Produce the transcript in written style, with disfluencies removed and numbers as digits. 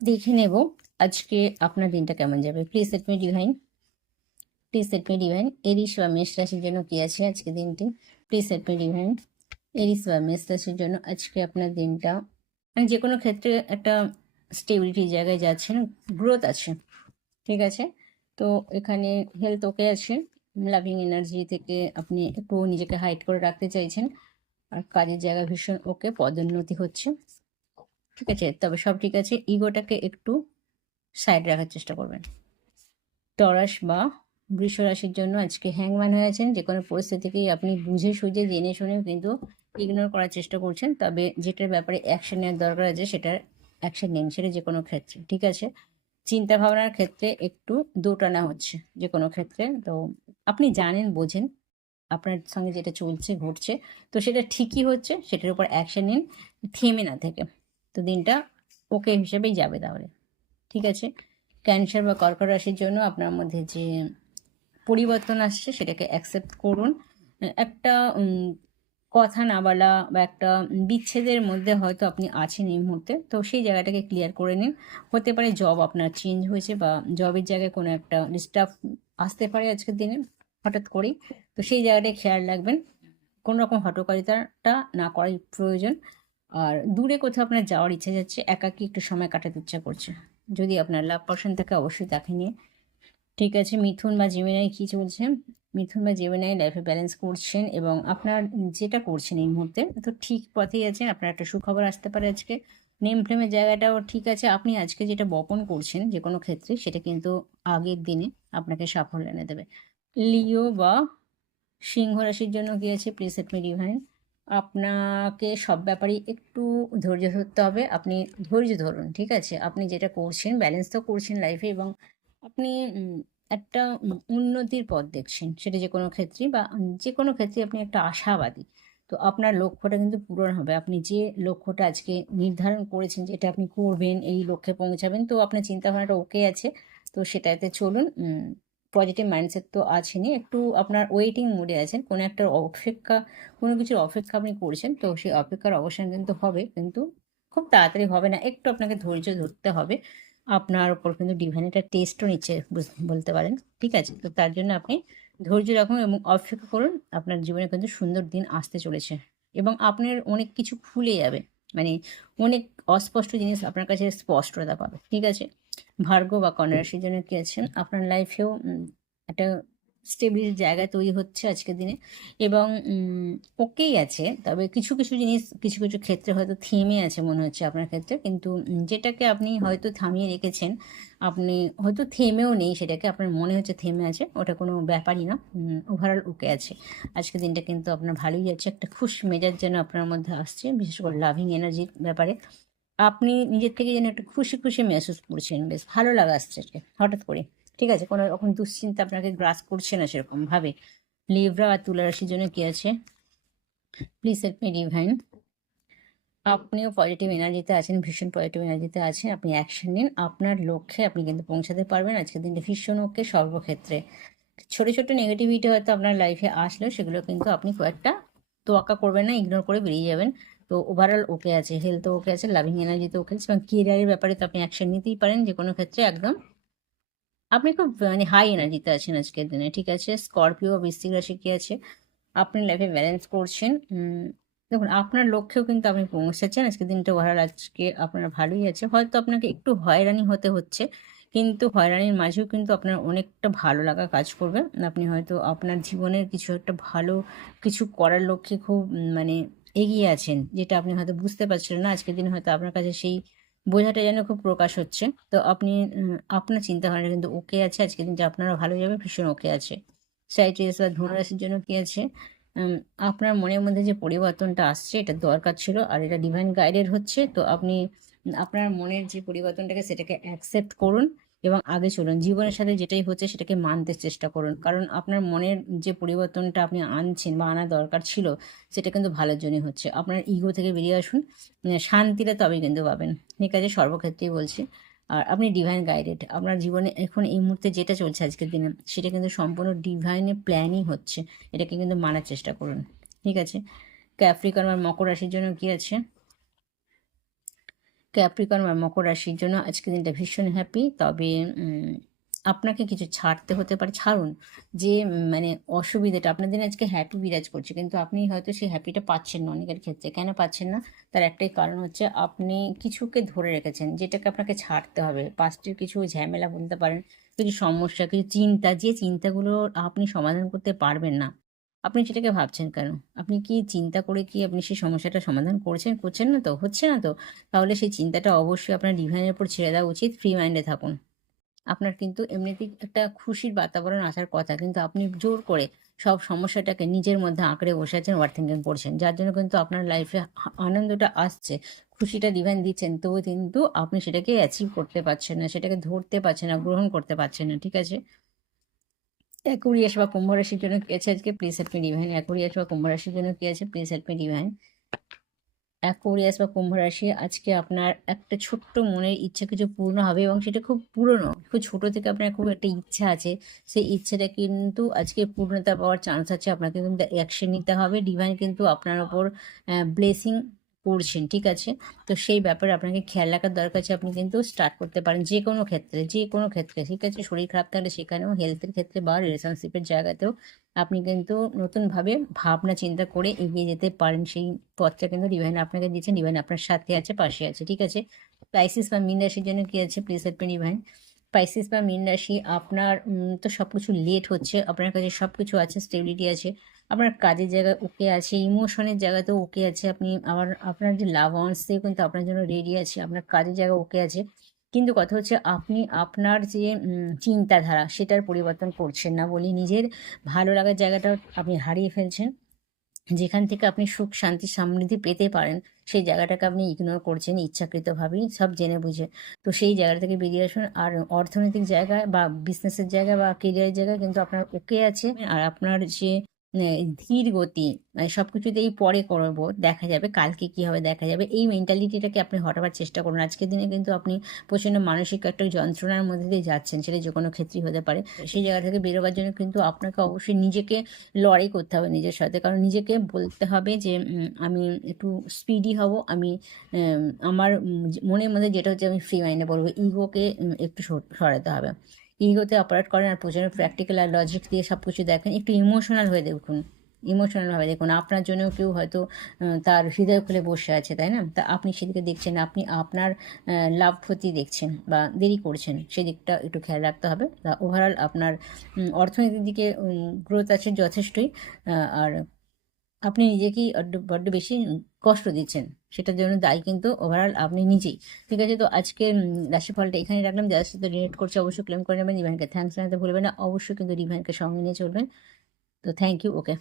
দেখে নেব আজকে আপনার দিনটা কেমন যাবে। Please set me divine, please set me divine. Aries বা মেষ রাশির জন্য কি আছে আজকে দিনটি? Please set me divine. Aries বা মেষ রাশির জন্য আজকে আপনার দিনটা, মানে যে কোনো ক্ষেত্রে একটা স্টেবিলিটির জায়গায় যাচ্ছেন, গ্রোথ আছে, ঠিক আছে। তো এখানে হেলথ ওকে আছে, লাভিং এনার্জি থেকে আপনি একটু নিজেকে হাইড করে রাখতে চাইছেন, আর কাজের জায়গা ভীষণ ওকে, পদোন্নতি হচ্ছে, ঠিক আছে। তবে সব ঠিক আছে, ইগোটাকে একটু সাইড রাখার চেষ্টা করবেন। টরাস বা বৃষ রাশির জন্য আজকে হ্যাংম্যান হয়ে আছেন। যে কোনো পরিস্থিতিকেই আপনি বুঝে সুঝে জেনে শুনেও কিন্তু ইগনোর করার চেষ্টা করছেন, তবে যেটার ব্যাপারে অ্যাকশন নেওয়ার দরকার আছে সেটার অ্যাকশন নিন, সেটা যে কোনো ক্ষেত্রে, ঠিক আছে। চিন্তা ভাবনার ক্ষেত্রে একটু দোটানা হচ্ছে যে কোনো ক্ষেত্রে। তো আপনি জানেন, বোঝেন আপনার সঙ্গে যেটা চলছে ঘটছে, তো সেটা ঠিকই হচ্ছে, সেটার উপর অ্যাকশন নিন, থেমে না থেকে। তো দিনটা ওকে হিসেবেই যাবে তাহলে, ঠিক আছে। ক্যান্সার বা কর্কট রাশির জন্য আপনার মধ্যে যে পরিবর্তন আসছে সেটাকে অ্যাকসেপ্ট করুন। একটা কথা না বলা বা একটা বিচ্ছেদের মধ্যে হয়তো আপনি আছেন এই মুহূর্তে, তো সেই জায়গাটাকে ক্লিয়ার করে নিন। হতে পারে জব আপনার চেঞ্জ হয়েছে বা জবের জায়গায় কোনো একটা ডিস্টার্ব আসতে পারে আজকের দিনে হঠাৎ করেই, তো সেই জায়গাটায় খেয়াল রাখবেন। কোনো রকম হটকারিতাটা না করাই প্রয়োজন। আর দূরে কোথাও আপনার যাওয়ার ইচ্ছা যাচ্ছে, একাকী একটু সময় কাটাতে ইচ্ছা করছে, যদি আপনার লাভ পার্সন থাকে অবশ্যই তাকে নিয়ে, ঠিক আছে। মিথুন বা জেমিনাই কি চলছে? মিথুন বা জেমিনাই লাইফে ব্যালেন্স করছেন এবং আপনার যেটা করছেন এই মুহূর্তে তো ঠিক পথেই আছেন। আপনার একটা সুখবর আসতে পারে আজকে। নেম ফ্লেমের জায়গাটাও ঠিক আছে। আপনি আজকে যেটা বপন করছেন যে কোনো ক্ষেত্রে সেটা কিন্তু আগের দিনে আপনাকে সাফল্য এনে দেবে। লিও বা সিংহ রাশির জন্য কি আছে? Please set me divine. আপনাকে সব ব্যাপারেই একটু ধৈর্য ধরতে হবে। আপনি ধৈর্য ধরুন, ঠিক আছে। আপনি যেটা করছেন ব্যালেন্স তো করছেন লাইফে, এবং আপনি একটা উন্নতির পথ দেখছেন, সেটা যে কোনো ক্ষেত্রেই বা যে কোনো ক্ষেত্রে আপনি একটা আশাবাদী। তো আপনার লক্ষ্যটা কিন্তু পূরণ হবে। আপনি যে লক্ষ্যটা আজকে নির্ধারণ করেছেন যে এটা আপনি করবেন, এই লক্ষ্যে পৌঁছাবেন, তো আপনার চিন্তাভাবনাটা ওকে আছে। তো সেটাতে চলুন। পজিটিভ মাইন্ডসেট তো আছেনই, একটু আপনার ওয়েটিং মোডে আছেন, কোনো একটা অপেক্ষা, কোনো কিছুর অপেক্ষা আপনি করছেন, তো সেই অপেক্ষার অবসান কিন্তু হবে, কিন্তু খুব তাড়াতাড়ি হবে না, একটু আপনাকে ধৈর্য ধরতে হবে। আপনার উপর কিন্তু ডিভাইন একটা টেস্টও নিচ্ছে বলতে পারেন, ঠিক আছে। তো তার জন্য আপনি ধৈর্য রাখুন এবং অপেক্ষা করুন। আপনার জীবনে কিন্তু সুন্দর দিন আসতে চলেছে এবং আপনার অনেক কিছু খুলে যাবে, মানে অনেক অস্পষ্ট জিনিস আপনার কাছে স্পষ্টতা পাবে, ঠিক আছে। ভার্গ বা কন্যা রাশির জন্য কি আছেন? আপনার লাইফেও একটা স্টেবিলির জায়গা তৈরি হচ্ছে আজকের দিনে, এবং ওকেই আছে, তবে কিছু কিছু জিনিস কিছু কিছু ক্ষেত্রে হয়তো থেমে আছে মনে হচ্ছে আপনার ক্ষেত্রে, কিন্তু যেটাকে আপনি হয়তো থামিয়ে রেখেছেন, আপনি হয়তো থেমেও নেই, সেটাকে আপনার মনে হচ্ছে থেমে আছে, ওটা কোনো ব্যাপারই না। ওভারঅল ওকে আছে আজকের দিনটা, কিন্তু আপনার ভালোই যাচ্ছে। একটা খুশ মেজাজ যেন আপনার মধ্যে আসছে, বিশেষ করে লাভিং এনার্জির ব্যাপারে আপনি নিজের থেকে যেন একটু খুশি খুশি মেহসুস করছেন, বেশ ভালো লাগা আসছে আজকে হঠাৎ করে, ঠিক আছে। কোনো রকম দুশ্চিন্তা আপনাকে গ্রাস করছে না সেরকম ভাবে। লিব্রা আর তুলা রাশির জন্য কি আছে? Please help me divine. আপনিও পজিটিভ এনার্জিতে আছেন, ভীষণ পজিটিভ এনার্জিতে আছেন। আপনি অ্যাকশন নিন, আপনার লক্ষ্যে আপনি কিন্তু পৌঁছাতে পারবেন আজকের দিনটা ভীষণ ওকে সর্বক্ষেত্রে। ছোট ছোট নেগেটিভিটি হয়তো আপনার লাইফে আসলেও সেগুলো কিন্তু আপনি খুব একটা তোয়াক্কা করবেন না, ইগনোর করে বেরিয়ে যাবেন। তো ওভারঅল ওকে আছে, হেলথ ওকে আছে, লাভিং এনার্জিতে ওকে আছে, এবং কেরিয়ারের ব্যাপারে তো আপনি অ্যাকশন নিতেই পারেন যে কোনো ক্ষেত্রে একদম। আপনি খুব মানে হাই এনার্জিতে আছেন আজকের দিনে, ঠিক আছে। স্করপিও বৃশ্চিক রাশি কি আছে? আপনি লাইফে ব্যালেন্স করছেন। দেখুন আপনার লক্ষ্যেও কিন্তু আপনি পৌঁছাচ্ছেন আজকের দিনটা, ওভারঅল আজকে আপনার ভালোই আছে। হয়তো আপনাকে একটু হয়রানি হতে হচ্ছে, কিন্তু হয়রানির মাঝেও কিন্তু আপনার অনেকটা ভালো লাগা কাজ করবে। আপনি হয়তো আপনার জীবনের কিছু একটা ভালো কিছু করার লক্ষ্যে খুব মানে এগিয়ে আছেন, যেটা আপনি হয়তো বুঝতে পারছিলেন না। আজকের দিনে হয়তো আপনার কাছে সেই বোঝাটা যেন খুব প্রকাশ হচ্ছে। তো আপনি আপনার চিন্তা ভাবনা কিন্তু ওকে আছে আজকের দিনটা, আপনারও ভালো যাবে, ভীষণ ওকে আছে। সাইট্রাস বা ধনুরাশির জন্য কি আছে? উম, আপনার মনের মধ্যে যে পরিবর্তনটা আসছে এটা দরকার ছিল, আর এটা ডিভাইন গাইডেড হচ্ছে। তো আপনি আপনার মনের যে পরিবর্তনটাকে সেটাকে অ্যাকসেপ্ট করুন এবং আগে চলুন। জীবনের সাথে যেটাই হচ্ছে সেটাকে মানতে চেষ্টা করুন, কারণ আপনার মনের যে পরিবর্তনটা আপনি আনছেন বা আনা দরকার ছিল সেটা কিন্তু ভালোর জন্যই হচ্ছে। আপনার ইগো থেকে বেরিয়ে আসুন, শান্তিটা তবেই কিন্তু পাবেন, ঠিক আছে, সর্বক্ষেত্রেই বলছি। আর আপনি ডিভাইন গাইডেড, আপনার জীবনে এখন এই মুহূর্তে যেটা চলছে আজকের দিনে সেটা কিন্তু সম্পূর্ণ ডিভাইনের প্ল্যানই হচ্ছে, এটাকে কিন্তু মানার চেষ্টা করুন, ঠিক আছে। ক্যাপ্রিকর্ন আর মকর রাশির জন্য কি আছে? ক্যাপ্রিকন বা মকর রাশির জন্য আজকের দিনটা ভীষণ হ্যাপি। তবে আপনাকে কিছু ছাড়তে হতে পারে, ছাড়ুন। যে মানে অসুবিধাটা আপনার দিন আজকে হ্যাপি বিরাজ করছে, কিন্তু আপনি হয়তো সেই হ্যাপিটা পাচ্ছেন না অনেকের ক্ষেত্রে। কেন পাচ্ছেন না? তার একটাই কারণ হচ্ছে আপনি কিছুকে ধরে রেখেছেন, যেটাকে আপনাকে ছাড়তে হবে। পাস্টের কিছু ঝামেলা বলতে পারেন, কিছু সমস্যা, কিছু চিন্তা, যে চিন্তাগুলো আপনি সমাধান করতে পারবেন না, আপনি সেটাকে ভাবছেন কেন? আপনি কি চিন্তা করে কি আপনি সেই সমস্যাটা সমাধান করছেন না তো? হচ্ছে না তো? তাহলে সেই চিন্তাটা অবশ্যই আপনার ডিভাইনের উপর ছেড়ে দেওয়া উচিত। ফ্রি মাইন্ডে থাকুন। আপনার কিন্তু এমনিতেই একটা খুশির বাতাবরণ আসার কথা, কিন্তু আপনি জোর করে সব সমস্যাটাকে নিজের মধ্যে আঁকড়ে বসে আছেন, ওভার থিঙ্কিং করছেন, যার জন্য কিন্তু আপনার লাইফে আনন্দটা আসছে, খুশিটা ডিভাইন দিচ্ছেন, তবু কিন্তু আপনি সেটাকে অ্যাচিভ করতে পারছেন না, সেটাকে ধরতে পারছেন না, গ্রহণ করতে পারছেন না। ঠিক আছে? অ্যাকুরিয়াস বা কুম্ভ রাশির জন্য কি আছে আজকে? Please help me divine. Aquarius বা কুম্ভ রাশির জন্য কি আছে? Please help me divine. Aquarius বা কুম্ভ রাশি, আজকে আপনার একটা ছোট্ট মনের ইচ্ছা কিছু পূর্ণ হবে, এবং সেটা খুব পুরনো, খুব ছোট থেকে আপনার খুব একটা ইচ্ছা আছে। সেই ইচ্ছাটা কিন্তু আজকে পূর্ণতা পাওয়ার চান্স আছে। আপনাকে কিন্তু অ্যাকশন নিতে হবে। ডিভাইন কিন্তু আপনার ওপর ব্লেসিং করছেন। ঠিক আছে? তো সেই ব্যাপারে আপনাকে খেয়াল রাখার দরকার আছে। আপনি কিন্তু স্টার্ট করতে পারেন যে কোনো ক্ষেত্রে, যে কোনো ক্ষেত্রে। ঠিক আছে? শরীর খারাপ থাকলে সেখানেও, হেলথের ক্ষেত্রে বা রিলেশনশিপের জায়গাতেও আপনি কিন্তু নতুনভাবে ভাবনা চিন্তা করে এগিয়ে যেতে পারেন। সেই পথটা কিন্তু ডিভাইন আপনাকে দিয়েছেন। ডিভাইন আপনার সাথে আছে, পাশে আছে। ঠিক আছে? স্পাইসিস বা মীন রাশির জন্য কি আছে? Please help me divine. Spices বা মীন রাশি, আপনার তো সব কিছু লেট হচ্ছে, আপনার কাছে সব কিছু আছে, স্টেবিলিটি আছে, আপনার কাজের জায়গায় ওকে আছে, ইমোশনের জায়গাতেও ওকে আছে। আপনি আবার আপনার যে লাভ অনসেও কিন্তু আপনার জন্য রেডি আছে, আপনার কাজের জায়গা ওকে আছে। কিন্তু কথা হচ্ছে আপনি আপনার যে চিন্তাধারা সেটার পরিবর্তন করছেন না বলে নিজের ভালো লাগার জায়গাটা আপনি হারিয়ে ফেলছেন। যেখান থেকে আপনি সুখ শান্তি সমৃদ্ধি পেতে পারেন, সেই জায়গাটাকে আপনি ইগনোর করছেন ইচ্ছাকৃতভাবেই, সব জেনে বুঝে। তো সেই জায়গা থেকে বেরিয়ে আসুন। আর অর্থনৈতিক জায়গায় বা বিজনেসের জায়গায় বা কেরিয়ারের জায়গায় কিন্তু আপনার ওকে আছে। আর আপনার যে ধীর গতি, মানে সব কিছুতেই পরে করবো, দেখা যাবে কালকে কি হবে দেখা যাবে, এই মেন্টালিটিটাকে আপনি হটাবার চেষ্টা করুন। আজকের দিনে কিন্তু আপনি প্রচণ্ড মানসিক একটা যন্ত্রণার মধ্যে দিয়ে যাচ্ছেন, সেটা যে কোনো ক্ষেত্রেই হতে পারে। সেই জায়গা থেকে বেরোবার জন্য কিন্তু আপনাকে অবশ্যই নিজেকে লড়াই করতে হবে নিজের সাথে। কারণ নিজেকে বলতে হবে যে আমি একটু স্পিডি হব, আমি আমার মনের মধ্যে যেটা হচ্ছে আমি ফ্রি মাইন্ডে বলবো। ইগোকে একটু সরাতে হবে। ইগোতে অপারেট করেন আর প্রচুর প্র্যাকটিক্যাল আর লজিক দিয়ে সব কিছু দেখেন। একটু ইমোশনাল হয়ে দেখুন, ইমোশনালভাবে দেখুন। আপনার জন্য কেউ হয়তো তার হৃদয় খুলে বসে আছে, তাই না? তা আপনি সেদিকে দেখছেন না, আপনি আপনার লাভ ক্ষতি দেখছেন বা দেরি করছেন, সেদিকটা একটু খেয়াল রাখতে হবে। তা ওভারঅল আপনার অর্থনীতির দিকে গ্রোথ আছে যথেষ্টই। আর আপনি নিজেকেই বড্ড বেশি কষ্ট দিচ্ছেন, সেটার জন্য দায়ী কিন্তু ওভারঅল আপনি নিজেই। ঠিক আছে? তো আজকে রাশিফলটা এখানে রাখলাম। যাদের সাথে রিলেট করছে অবশ্যই ক্লেম করে নেবেন। ডিভাইনকে থ্যাঙ্কস জানাতে ভুলবেন না। অবশ্যই কিন্তু ডিভাইনকে সঙ্গে নিয়ে চলবেন। তো থ্যাংক ইউ। ওকে।